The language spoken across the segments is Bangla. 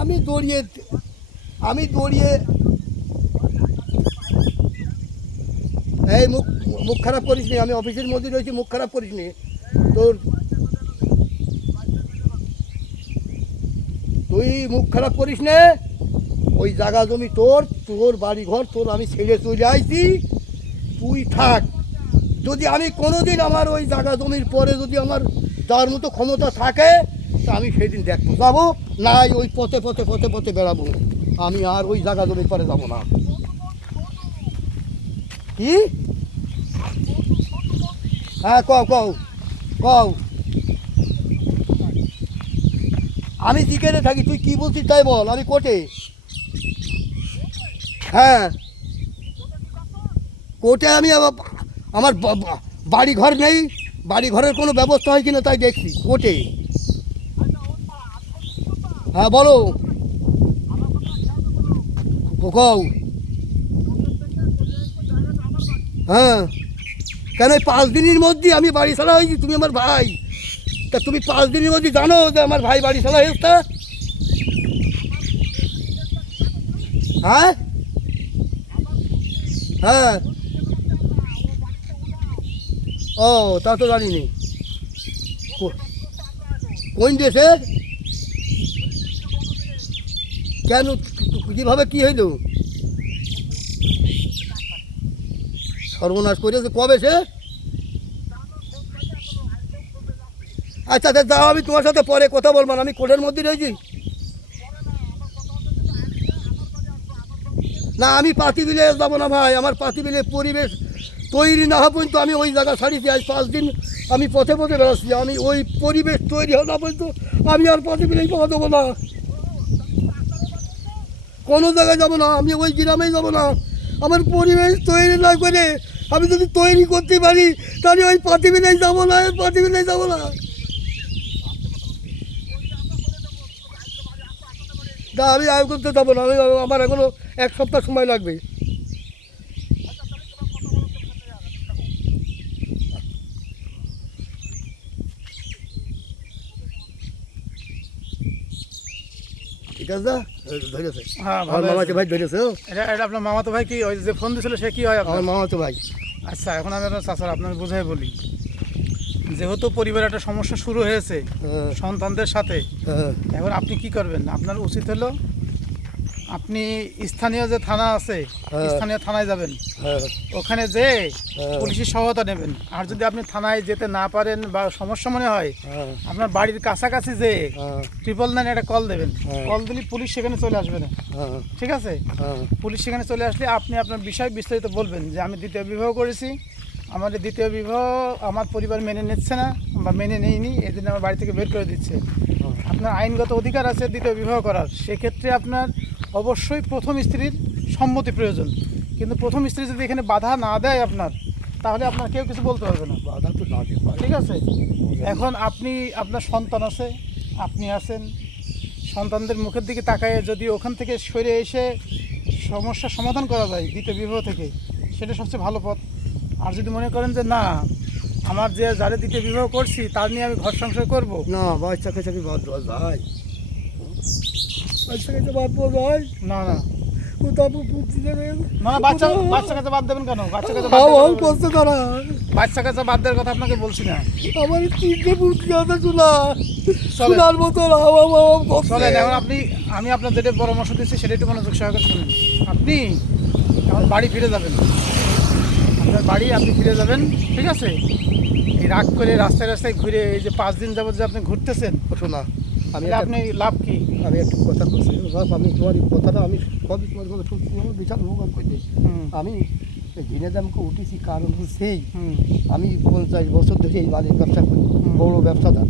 আমি দৌড়িয়ে আমি দৌড়িয়ে এই মুখ মুখ খারাপ করিস নি, আমি অফিসের মধ্যে রয়েছি, মুখ খারাপ করিস নি। তোর তুই মুখ খারাপ করিস নে। ওই জায়গা জমি তোর তোর বাড়ি ঘর তোর আমি ছেড়ে চলে আইছি। তুই থাক। যদি আমি কোনোদিন আমার ওই জায়গা জমির পরে যদি আমার যাওয়ার মতো ক্ষমতা থাকে তা আমি সেদিন দেখব। যাব? নাই, ওই পথে পথে পথে পথে বেড়াবো। আমি আর ওই জায়গা জমির পরে যাব না। কি? হ্যাঁ কও কও কও। আমি জিজ্ঞেসে থাকি, তুই কি বলছিস তাই বল, আমি কোর্টে। হ্যাঁ। কোর্টে আমি আমার বাড়ি ঘর নেই বাড়ি ঘরের কোনো ব্যবস্থা হয় কিনা তাই দেখছি, কোর্টে। হ্যাঁ বলো। ক- কও হ্যাঁ। কেন এই পাঁচ দিনের মধ্যে আমি বাড়ি ছাড়া হয়েছি? তুমি আমার ভাই। তা তুমি পাঁচ দিনের মধ্যে জানো যে আমার ভাই বাড়ি ছাড়া হয়েছে? হ্যাঁ? হ্যাঁ। ও, তা তো জানিনি কোন দেশে? কেন? কীভাবে কী হইল? সর্বনাশ করেছে কবে সে? আচ্ছা আচ্ছা যাও, আমি তোমার সাথে পরে কথা বলব না। আমি কোর্টের মধ্যে রয়েছি। না, আমি পাতি বিলে যাব না ভাই। আমার পাতি বিলে পরিবেশ তৈরি না হওয়া পর্যন্ত আমি ওই জায়গা ছাড়িয়েছি। আজ পাঁচ দিন আমি পথে পথে বেড়াচ্ছি। আমি ওই পরিবেশ তৈরি হওয়া পর্যন্ত আমি আর পাতি বিলেই পাওয়া দেবো না। কোনো জায়গায় যাব না, আমি ওই গ্রামেই যাব না। আমার পরিবেশ তৈরি না করে আমি যদি তৈরি করতে পারি, তাহলে ওই পাতি বিলেই যাব না পাতি বিলেই যাব না। না, আমি আয় করতে যাব না, আমি আমার এখনও এক সপ্তাহ সময় লাগবে। ঠিক দা ধরেছে। হ্যাঁ আমার ভালো ভাই ধরেছে এটা এটা আপনার মামাতো ভাই কি ওই যে ফোন দিয়েছিল সে কি হয় আমার মামাতো ভাই। আচ্ছা এখন আমি আপনার চাচার আপনার বোঝাই বলি। যেহেতু পরিবারে একটা সমস্যা শুরু হয়েছে হ্যাঁ, সন্তানদের সাথে হ্যাঁ, এখন আপনি কি করবেন? আপনার উচিত হলো আপনি স্থানীয় যে থানা আছে হ্যাঁ। স্থানীয় থানায় যাবেন। হ্যাঁ, ওখানে যে হ্যাঁ। পুলিশের সহায়তা নেবেন। আর যদি আপনি থানায় যেতে না পারেন বা সমস্যা মনে হয় আপনার বাড়ির কাছাকাছি যে ট্রিপল নাইন একটা কল দেবেন। কল দিলে পুলিশ সেখানে চলে আসবে না। ঠিক আছে? পুলিশ সেখানে চলে আসলে আপনি আপনার বিষয় বিস্তারিত বলবেন যে আমি দ্বিতীয় বিবাহ করেছি। আমার এই দ্বিতীয় বিবাহ আমার পরিবার মেনে নিচ্ছে না বা মেনে নেয়নি এই জন্য আমার বাড়ি থেকে বের করে দিচ্ছে। আপনার আইনগত অধিকার আছে দ্বিতীয় বিবাহ করার। সেক্ষেত্রে আপনার অবশ্যই প্রথম স্ত্রীর সম্মতি প্রয়োজন। কিন্তু প্রথম স্ত্রী যদি এখানে বাধা না দেয় আপনার তাহলে আপনার কেউ কিছু বলতে পারবে না। বাধা তো না দিতে ঠিক আছে? এখন আপনি আপনার সন্তান আছে আপনি আছেন। সন্তানদের মুখের দিকে তাকায় যদি ওখান থেকে সরে এসে সমস্যার সমাধান করা যায় দ্বিতীয় বিবাহ থেকে সেটা সবচেয়ে ভালো পথ। আর যদি মনে করেন যে না আমার যে যারে দ্বিতীয় বিবাহ করছি তার নিয়ে আমি ঘর সংসার করব? না কাছে বাদ দেওয়া যায়। বাচ্চা কাছে বাদ দেওয়া যায়? না না। কোথাও বুদ্ধি দেবে না বাচ্চা বাচ্চা কাছে বাদ দেবেন কেন? বাচ্চা কাছে বাচ্চা কাছে বাদ দেওয়ার কথা আপনাকে বলছি না। আমার তিনটে বুদ্ধি আছে শোনা? চলেন। মতো হাও হাও হাও করছে। চলেন এখন আপনি আমি আপনার যেটা পরামর্শ দিচ্ছি সেটা একটু মনোযোগ সহকারে শুনুন। আপনি এখন বাড়ি ফিরে যাবেন। আপনার বাড়ি আপনি ফিরে যাবেন ঠিক আছে? এই রাগ করে রাস্তায় রাস্তায় ঘুরে এই যে পাঁচ দিন যাবত যে আপনি ঘুরতেছেন শোনা। আমি আপনি লাভ কি? আমি একটা কথা বলছি। বাপ আমি তোমার এই কথাটা আমি সবই তোমার কথা শুনছি আমার বিশাল ভোগান হুম। আমি ঘিনে দামকে উঠেছি কারণ হুম। আমি পঞ্চাশ বছর ধরে এই বাড়ির ব্যবসা করি বড় ব্যবসাদার।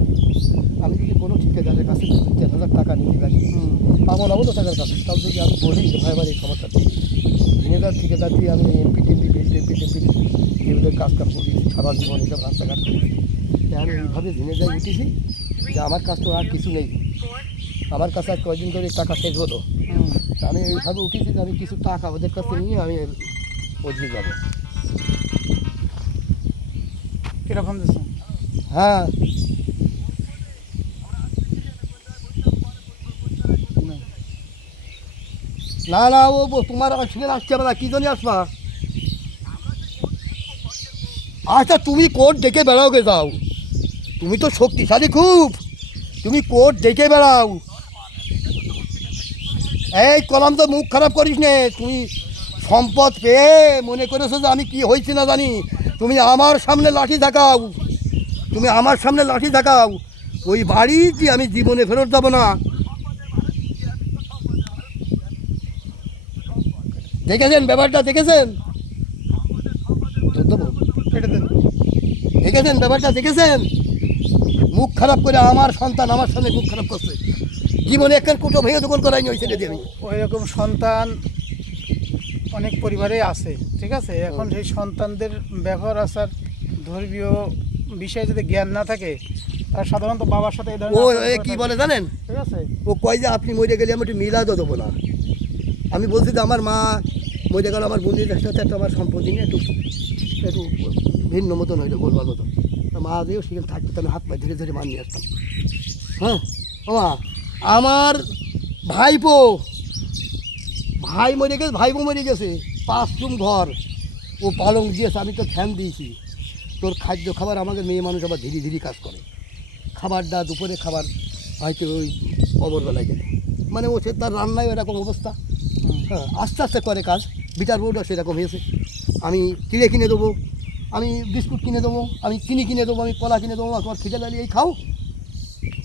আমি যদি কোনো ঠিকাদারের কাছে যদি দেড় হাজার টাকা নিতে পারি পাবো না টাকার কাছে তাও যদি আমি বলি ভাই আমার এই সমস্যা ঠিকাদার ঠিকাদার দিয়ে আমি এমপি টেমপি বিল টেমপি টেমপি এগুলোর কাজ কাজ করি সারা জীবন এসব রাস্তাঘাট করি। আমি এইভাবে যাই উঠেছি যে আমার কাছে তো আর কিছু নেই। আমার কাছে আর কয়দিন করে টাকা শেষ হলো। আমি এইভাবে উঠেছি আমি কিছু টাকা ওদের কাছে নিয়ে আমি ওদিকে যাব। কীরকম হ্যাঁ। না না ও তোমার আসলে আসছে না কি জন্য আসবা? আচ্ছা তুমি কোর্ট ডেকে বেড়াও গে যাও। তুমি তো শক্তিশালী খুব। তুমি কোর্ট ডেকে বেড়াও। এই কলাম তো মুখ খারাপ করিস নে, তুমি সম্পদ পেয়ে মনে করেছ যে আমি কি হয়েছি না জানি। তুমি আমার সামনে লাঠি দেখাও তুমি আমার সামনে লাঠি দেখাও ওই বাড়ি কি আমি জীবনে ফেরত যাব না? দেখেছেন ব্যাপারটা, দেখেছেন? দেখেছেন ব্যাপারটা, দেখেছেন? মুখ খারাপ করে আমার সন্তান আমার সামনে মুখ খারাপ করছে। জীবনে একখান কুটো ভেঙে দোকান করাইনি ওই ছেলে দিয়ে আমি ওই রকম সন্তান অনেক পরিবারে আছে ঠিক আছে? এখন সেই সন্তানদের ব্যবহার আসার ধর্মীয় বিষয়ে যদি জ্ঞান না থাকে তার সাধারণত বাবার সাথে ও কি বলে জানেন? ঠিক আছে? ও কয় যে আপনি মরে গেলে আমি একটু মিলাদও দেবো না। আমি বলছি যে আমার মা মরে গেল আমার বন্ধুদের সাথে একটা আমার সম্পত্তি নিয়ে একটু একটু ভিন্ন মতন হইল বলবার মতো মা দিয়েও সেখানে থাকতো আমি হাত পা ধরে ধরে মান নিয়ে আসতাম। হ্যাঁ? মা আমার ভাইপো ভাই মরে গেছে ভাইপো মরে গেছে পাঁচ রুম ঘর। ও পালং দিয়েছে আমি তো ফ্যান দিয়েছি। তোর খাদ্য খাবার আমাকে মেয়ে মানুষ আবার ধীরে ধীরে কাজ করে। খাবারটা দুপুরে খাবার হয়তো ওই অবরবেলায় গেলে। মানে ও সে তার রান্নায় এরকম অবস্থা। হ্যাঁ আস্তে আস্তে করে কাজ। বিটার রোডও সেরকম হয়েছে। আমি চিড়ে কিনে দেবো। আমি বিস্কুট কিনে দেবো আমি চিনি কিনে দেবো আমি কলা কিনে দেবো তোমার খিদে এই খাও।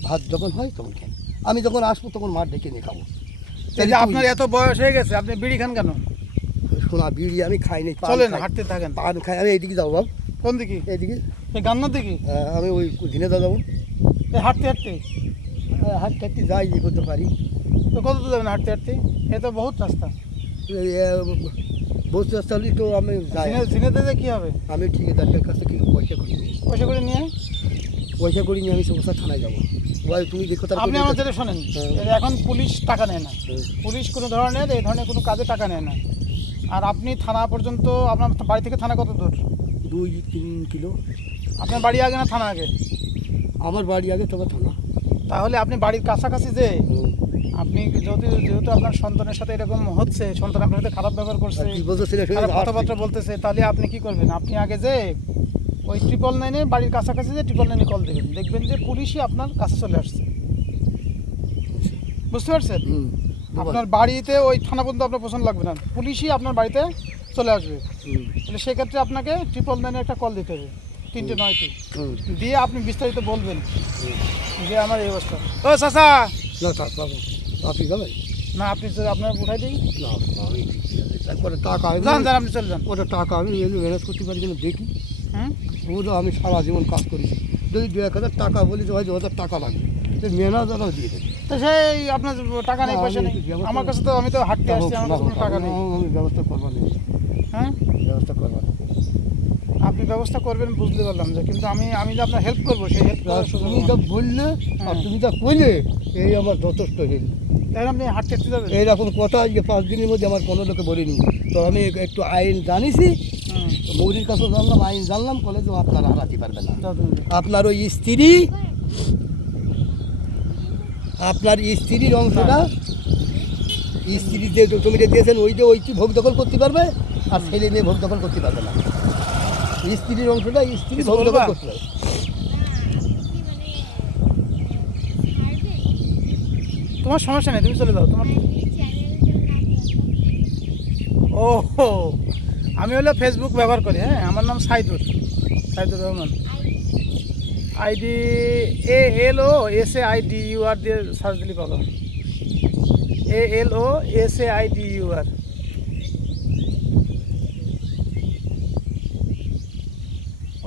ভাত যখন হয় তখন খাই আমি যখন আসব তখন মাঠ ডেকে নিয়ে খাব। এই যে আপনার এত বয়স হয়ে গেছে আপনি বিড়ি খান কেন? শোনা বিড়ি আমি খাই পান চলেন হাঁটতে থাকেন। পান খাই আমি এইদিকে যাব বাবু। কোন দিকে? এইদিকে। এই গান্নার দিকে? হ্যাঁ, আমি ওই দিনে দা যাব হাঁটতে হাঁটতে? হ্যাঁ, হাঁটতে হাঁটতে যাই করতে পারি। তো কত দূর যাবেন হাঁটতে হাঁটতে? এ তো বহুত রাস্তা। হলে তো আমি যাই। ঝিনে ঝিনেতে কী হবে? আমি ঠিকাদারের কাছে কি পয়সা করি। পয়সা করে নিয়ে? পয়সা করি নিয়ে আমি সমস্যা থানায় যাব। ভাই তুমি দেখো তার আপনি আমার যেটা শোনেন হ্যাঁ। এখন পুলিশ টাকা নেয় না। পুলিশ কোনো ধরনের এই ধরনের কোনো কাজে টাকা নেয় না। আর আপনি থানা পর্যন্ত আপনার বাড়ি থেকে থানা কত দূর? দুই তিন কিলো। আপনার বাড়ি আগে না থানা আগে? আমার বাড়ি আগে তবে থানা। তাহলে আপনি বাড়ির কাছাকাছি যে। আপনি যদি যেহেতু আপনার সন্তানের সাথে এরকম হচ্ছে সন্তান আপনার সাথে খারাপ ব্যবহার করছে। কথাবার্তা বলতেছে তাহলে আপনি কি করবেন? আপনি আগে যে ওই ট্রিপল নাইনে বাড়ির কাছাকাছি যে ট্রিপল নাইনে কল দেবেন দেখবেন যে পুলিশই আপনার কাছে চলে আসছে। বুঝতে পারছেন? আপনার বাড়িতে ওই থানা পর্যন্ত আপনার পছন্দ লাগবে না। পুলিশই আপনার বাড়িতে চলে আসবে। তাহলে সেক্ষেত্রে আপনাকে ট্রিপল নাইনে একটা কল দিতে হবে তিনটে নয়টি। দিয়ে আপনি বিস্তারিত বলবেন যে আমার এই অবস্থা। ও চাচা! আপনি যাবেন না আপনি আপনার উঠাই দিই না আমি তারপরে টাকা আমি যান যান আপনি চলে যান। ওটা টাকা আমি এগুলো ম্যানেজ করতে পারি কিনা দেখি। হুম ওটা আমি সারা জীবন কাজ করি। যদি দু এক হাজার টাকা বলি তো হয় দু হাজার টাকা লাগবে। তো ম্যানেজারও দিয়ে দেবে। তো সেই আপনার টাকা নেই পয়সা নেই। আমার কাছে তো আমি তো হাঁটতে আসছি আমার কাছে কোনো টাকা নেই। আমি ব্যবস্থা করব না। হ্যাঁ? ব্যবস্থা করব না। আপনি ব্যবস্থা করবেন বুঝতে পারলাম যে কিন্তু আমি আমি যে আপনার হেল্প করব সেই হেল্প তুমি যা বললে আর হ্যাঁ। তুমি যা কইলে এই আমার যথেষ্ট হইল তাহলে আপনি হাঁটতে হাঁটতে যাবেন এইরকম কথা আজকে পাঁচ দিনের মধ্যে আমার কোনো লোকে বলিনি। তো আমি একটু আইন জানিছি। মৌরির কাছে জানলাম আইন জানলাম কলে তো আপনারা হারাতে পারবে না। আপনার ওই স্ত্রী আপনার স্ত্রীর অংশটা স্ত্রী যে তুমি যে দিয়েছেন ওই যে ওইটি ভোগ দখল করতে পারবে? আর ছেলে মেয়ে ভোগ দখল করতে পারবে না। স্ত্রীর অংশটা স্ত্রী ভোগ দখল করতে পারবে। তোমার সমস্যা নেই তুমি চলে যাও তোমার ও হো আমি হলো ফেসবুক ব্যবহার করি হ্যাঁ আমার নাম Saidur Saidur Rahman. ID A L O S A I D U R দিয়ে সার্চ দিলে পাবো। A L O S A I D U R.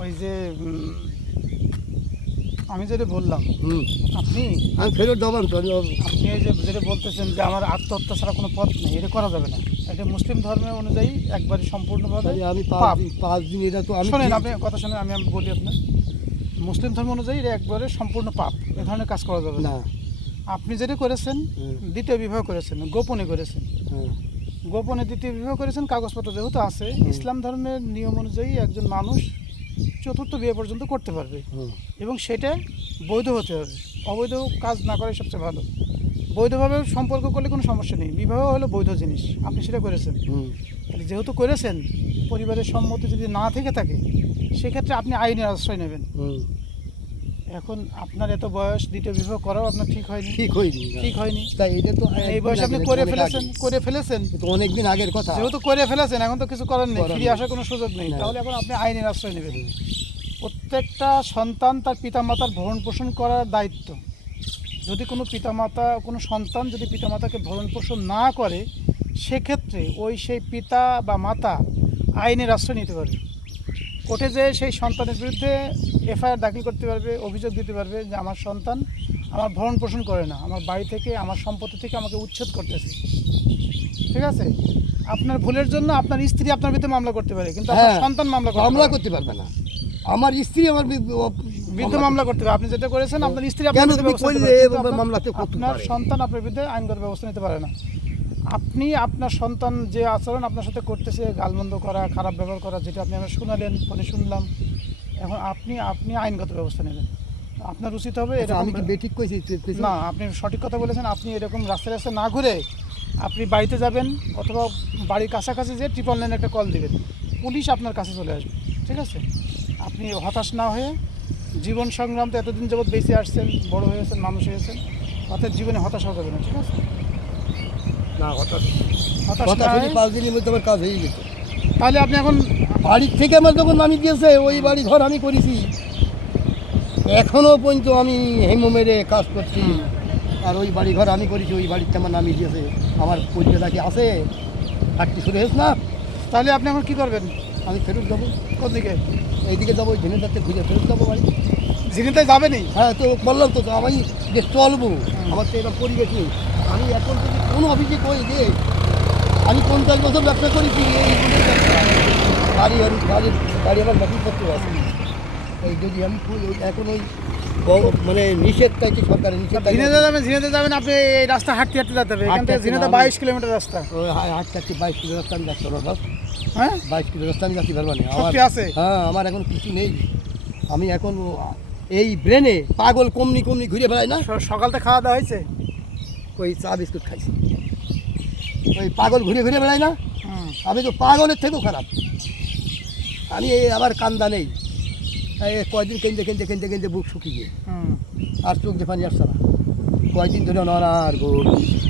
ওই যে আমি যেটা বললাম আপনি আমি ফেরত দেবেন তো আপনি এই যে যেটা বলতেছেন যে আমার আত্মহত্যা ছাড়া কোনো পথ নেই এটা করা যাবে না। এটা মুসলিম ধর্মের অনুযায়ী একবারে সম্পূর্ণভাবে আমি। পাঁচ দিন এটা তো আমি শোনেন আপনি কথা শুনেন আমি আমি বলি আপনার। মুসলিম ধর্ম অনুযায়ী এটা একবারে সম্পূর্ণ পাপ। এ ধরনের কাজ করা যাবে না। আপনি যেটা করেছেন দ্বিতীয় বিবাহ করেছেন গোপনে করেছেন। গোপনে দ্বিতীয় বিবাহ করেছেন কাগজপত্র যেহেতু আছে ইসলাম ধর্মের নিয়ম অনুযায়ী একজন মানুষ চতুর্থ বিয়ে পর্যন্ত করতে পারবে। এবং সেটা বৈধ হতে হবে। অবৈধ কাজ না করাই সবচেয়ে ভালো। বৈধভাবে সম্পর্ক করলে কোনো সমস্যা নেই। বিবাহ হলো বৈধ জিনিস। আপনি সেটা করেছেন। তাহলে যেহেতু করেছেন পরিবারের সম্মতি যদি না থেকে থাকে সেক্ষেত্রে আপনি আইনের আশ্রয় নেবেন। এখন আপনার এত বয়স দ্বিতীয় বিবাহ করাও আপনার ঠিক হয়নি। ঠিক হয়নি ঠিক হয়নি। তাই এটা তো এই বয়সে আপনি করে ফেলেছেন করে ফেলেছেন। অনেক দিন আগের কথা। যেহেতু করে ফেলেছেন এখন তো কিছু করার নেই ফিরে আসার কোনো সুযোগ নেই। তাহলে এখন আপনি আইনের আশ্রয় নেবেন। প্রত্যেকটা সন্তান তার পিতামাতার ভরণ পোষণ করার দায়িত্ব। যদি কোনো পিতামাতা কোনো সন্তান যদি পিতামাতাকে ভরণ পোষণ না করে সেক্ষেত্রে ওই সেই পিতা বা মাতা আইনের আশ্রয় নিতে পারবে। কোর্টে যে সেই সন্তানের বিরুদ্ধে এফআইআর দাখিল করতে পারবে অভিযোগ দিতে পারবে যে আমার সন্তান আমার ভরণ পোষণ করে না আমার বাড়ি থেকে আমার সম্পত্তি থেকে আমাকে উচ্ছেদ করতেছে। ঠিক আছে? আপনার ভুলের জন্য আপনার স্ত্রী আপনার বিরুদ্ধে মামলা করতে পারে কিন্তু আপনার হ্যাঁ, সন্তান মামলা মামলা করতে পারবে না। আমার স্ত্রী আমার বিরুদ্ধে মামলা করতে পারে আপনি যেটা করেছেন আপনার স্ত্রী আপনার মামলাতে আপনার সন্তান আপনার বিরুদ্ধে আইনগত ব্যবস্থা নিতে পারে না। আপনি আপনার সন্তান যে আচরণ আপনার সাথে করতেছে গালমন্দ করা খারাপ ব্যবহার করা যেটা আপনি আমরা শুনালেন ফোনে শুনলাম এখন আপনি আপনি আইনগত ব্যবস্থা নেবেন। আপনার উচিত হবে আচ্ছা, আমি কি বেঠিক কইছি না আপনি সঠিক কথা বলেছেন আপনি এরকম রাস্তায় রাস্তায় না ঘুরে আপনি বাড়িতে যাবেন অথবা বাড়ির কাছাকাছি যে ট্রিপল লাইনে একটা কল দিবেন পুলিশ আপনার কাছে চলে আসবে ঠিক আছে? আপনি হতাশ না হয়ে জীবন সংগ্রাম তো এতদিন যাবৎ বেঁচে আসছেন বড় হয়েছেন মানুষ হয়েছেন অর্থাৎ জীবনে হতাশ হয়ে যাবে না ঠিক আছে? না হঠাৎ হতাশ কথা না হয়ে পাঁচ দিনের মধ্যে আমার কাজ হয়ে গেছে। তাহলে আপনি এখন বাড়ির থেকে আমার যখন নামি দিয়েছে ওই বাড়ি ঘর আমি করেছি। এখনও পর্যন্ত আমি হেমো মেরে কাজ করছি। আর ওই বাড়ি ঘর আমি করেছি ওই বাড়িতে আমার নামিয়ে দিয়েছে আমার পরিচয়টা কি আছে। থাকতে শুরু হয়েছে না। তাহলে আপনি এখন কি করবেন? আমি ফেরত যাব। কোন দিকে? এইদিকে যাব ঝেনে যাতে খুঁজে ফেরত যাব বাড়ি। ঝিনিতে যাবেনই হ্যাঁ তো বললাম তো আমি যে চলবো আমার তো এরকম পরিবেশ নেই। আমি এখন যদি কোনো অফিসে কই যে আমি পঞ্চাশ বছর ব্যবসা করেছি এই গাড়ি আর গাড়ি গাড়ি আমার নথিপত্র আছে। এই যদি আমি এখন ওই মানে নিষেধটা কি সরকারের নিষেধ ঝিনেতে যাবেন ঝিনেতে যাবেন আপনি এই রাস্তা হাঁটতে হাঁটতে যেতে হবে। এখান থেকে বাইশ কিলোমিটার রাস্তা। ওই হা- হাঁটতে হাঁটতে বাইশ কিলো রাস্তা আমি যাচ্ছি আমার হ্যাঁ? বাইশ কিলো রাস্তা আমি যাচ্ছি পারবানি আমার শক্তি আছে? হ্যাঁ আমার এখন কিছু নেই। আমি এখন এই ব্রেনে পাগল কমনি কমনি ঘুরে বেড়াই না? সকালটা খাওয়া দাওয়া হয়েছে? ওই চা বিস্কুট খাইছি। ওই পাগল ঘুরে ঘুরে বেড়াই না? আমি তো পাগলের থেকেও খারাপ। আমি এই আবার কান্দা নেই। কয়দিন কেন্দে কেন্দে কেন্দে কেন্দে বুক শুকিয়ে আর চোখ দিয়ে পানি আসছে না। কয়দিন ধরে নড়ার গো।